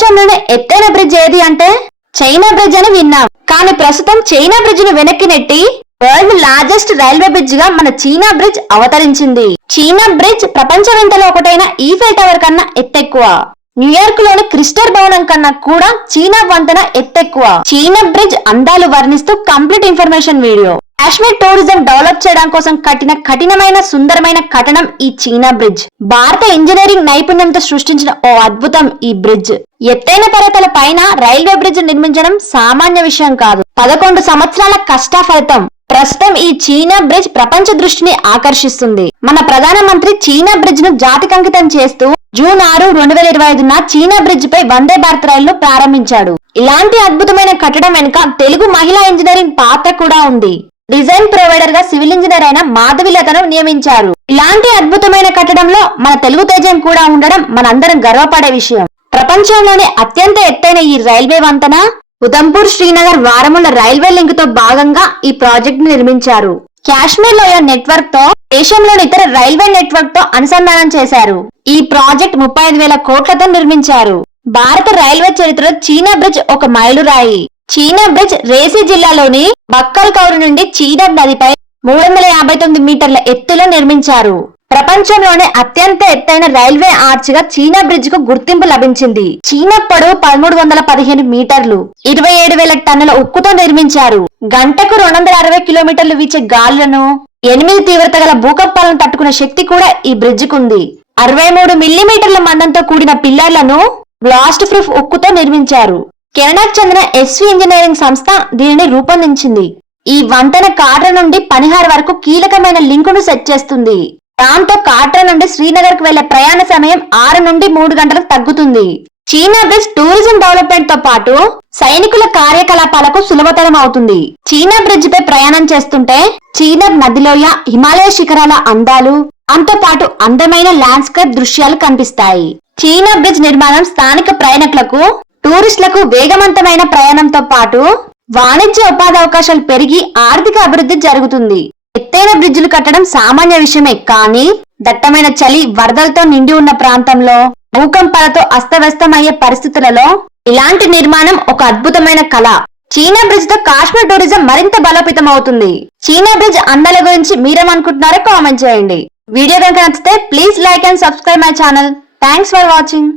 ప్రపంచంలోనే ఎత్తైన బ్రిడ్జ్ ఏది అంటే చైనా బ్రిడ్జ్ అని విన్నాం. కానీ ప్రస్తుతం చైనా బ్రిడ్జ్ ను వెనక్కి నెట్టి వరల్డ్ లార్జెస్ట్ రైల్వే బ్రిడ్జ్ గా మన చైనా బ్రిడ్జ్ అవతరించింది. చైనా బ్రిడ్జ్ ప్రపంచ వింతలో ఒకటైన ఈఫెల్ టవర్ కన్నా ఎత్తెక్కువ. న్యూయార్క్ లోని క్రిస్టల్ భవనం కన్నా కూడా చైనా వంతెన ఎత్తెక్కువ. చైనా బ్రిడ్జ్ అందాలు వర్ణిస్తూ complete information video. Kashmir tourism develop చేయడం కోసం కట్టిన కఠినమైన సుందరమైన కట్టడం ఈ చైనా బ్రిడ్జ్. భారత ఇంజనీరింగ్ నైపుణ్యంతో సృష్టించిన ఓ అద్భుతం ఈ బ్రిడ్జ్. ఎత్తైన పర్వతాల పైన రైల్వే బ్రిడ్జ్ నిర్మించడం సామాన్య విషయం కాదు. 11 సంవత్సరాల కష్ట ఫలితం. ప్రస్తుతం ఈ చైనా బ్రిడ్జ్ ప్రపంచ దృష్టిని ఆకర్షిస్తుంది. మన ప్రధానమంత్రి చైనా బ్రిడ్జ్ ను జాతికంకితం చేస్తూ జూన్ 6, 2025న చైనా బ్రిడ్జ్ పై వందే భారత్ రైలును ప్రారంభించాడు. ఇలాంటి అద్భుతమైన కట్టడం వెనుక తెలుగు మహిళా ఇంజనీరింగ్ పాత్ర కూడా ఉంది. డిజైన్ ప్రొవైడర్ గా సివిల్ ఇంజనీర్ అయిన మాధవిలతను నియమించారు. ఇలాంటి అద్భుతమైన కట్టడంలో మన తెలుగు తేజం కూడా ఉండడం మనందరం గర్వపడే విషయం. ప్రపంచంలోనే అత్యంత ఎత్తైన ఈ రైల్వే వంతెన ఉదంపూర్ శ్రీనగర్ వారముల రైల్వే లింక్ తో భాగంగా ఈ ప్రాజెక్ట్ ను నిర్మించారు. కాశ్మీర్ లోయ నెట్వర్క్ తో దేశంలోని ఇతర రైల్వే నెట్వర్క్ తో అనుసంధానం చేశారు. ఈ ప్రాజెక్ట్ 35,000 కోట్లతో నిర్మించారు. భారత రైల్వే చరిత్రలో చైనా బ్రిడ్జ్ ఒక మైలురాయి. చైనా బ్రిడ్జ్ రేసి జిల్లాలోని బక్కల్ కౌరు నుండి చైనా నదిపై 359 మీటర్ల ఎత్తులో నిర్మించారు. ప్రపంచంలోనే అత్యంత ఎత్తైన రైల్వే ఆర్చ్ గా చైనా బ్రిడ్జ్ కు గుర్తింపు లభించింది. చైనా పొడవు 1315 మీటర్లు, 27,000 టన్నుల ఉక్కుతో నిర్మించారు. గంటకు 260 కిలోమీటర్లు వీచే గాలులను, 8 తీవ్రత గల భూకంపాలను తట్టుకునే శక్తి కూడా ఈ బ్రిడ్జ్ కుంది. 63 మిల్లీమీటర్ల మందంతో కూడిన పిల్లర్లను బ్లాస్ట్ ప్రూఫ్ ఉక్కుతో నిర్మించారు. కెనడాకు చెందిన ఎస్వి ఇంజనీరింగ్ సంస్థ దీనిని రూపొందించింది. ఈ వంతెన కాట్రా నుండి పనిహార్ వరకు కీలకమైన లింకును సెట్ చేస్తుంది. దాంతో కాట్రా నుండి శ్రీనగర్ కు వెళ్లే ప్రయాణ సమయం 6 నుండి 3 గంటలకు తగ్గుతుంది. చైనా బ్రిడ్జ్ టూరిజం డెవలప్మెంట్ తో పాటు సైనికుల కార్యకలాపాలకు సులభతరం అవుతుంది. చైనా బ్రిడ్జ్ పై ప్రయాణం చేస్తుంటే చైనా నదిలోయ, హిమాలయ శిఖరాల అందాలు, అంతో పాటు అందమైన ల్యాండ్స్కేప్ దృశ్యాలు కనిపిస్తాయి. చైనా బ్రిడ్జ్ నిర్మాణం స్థానిక ప్రయాణికులకు, టూరిస్టులకు వేగవంతమైన ప్రయాణంతో పాటు వాణిజ్య ఉపాధి అవకాశాలు పెరిగి ఆర్థిక అభివృద్ధి జరుగుతుంది. ఎత్తైన బ్రిడ్జిలు కట్టడం సామాన్య విషయమే, కానీ దట్టమైన చలి, వరదలతో నిండి ఉన్న ప్రాంతంలో, భూకంపాలతో అస్తవ్యస్తమయ్యే పరిస్థితులలో ఇలాంటి నిర్మాణం ఒక అద్భుతమైన కళ. చైనా బ్రిడ్జ్ తో కాశ్మీర్ టూరిజం మరింత బలోపేతం అవుతుంది. చైనా బ్రిడ్జ్ అందాల గురించి మీరేమనుకుంటున్నారో కామెంట్ చేయండి. వీడియో కనుక నచ్చితే please like and subscribe my channel. Thanks for watching.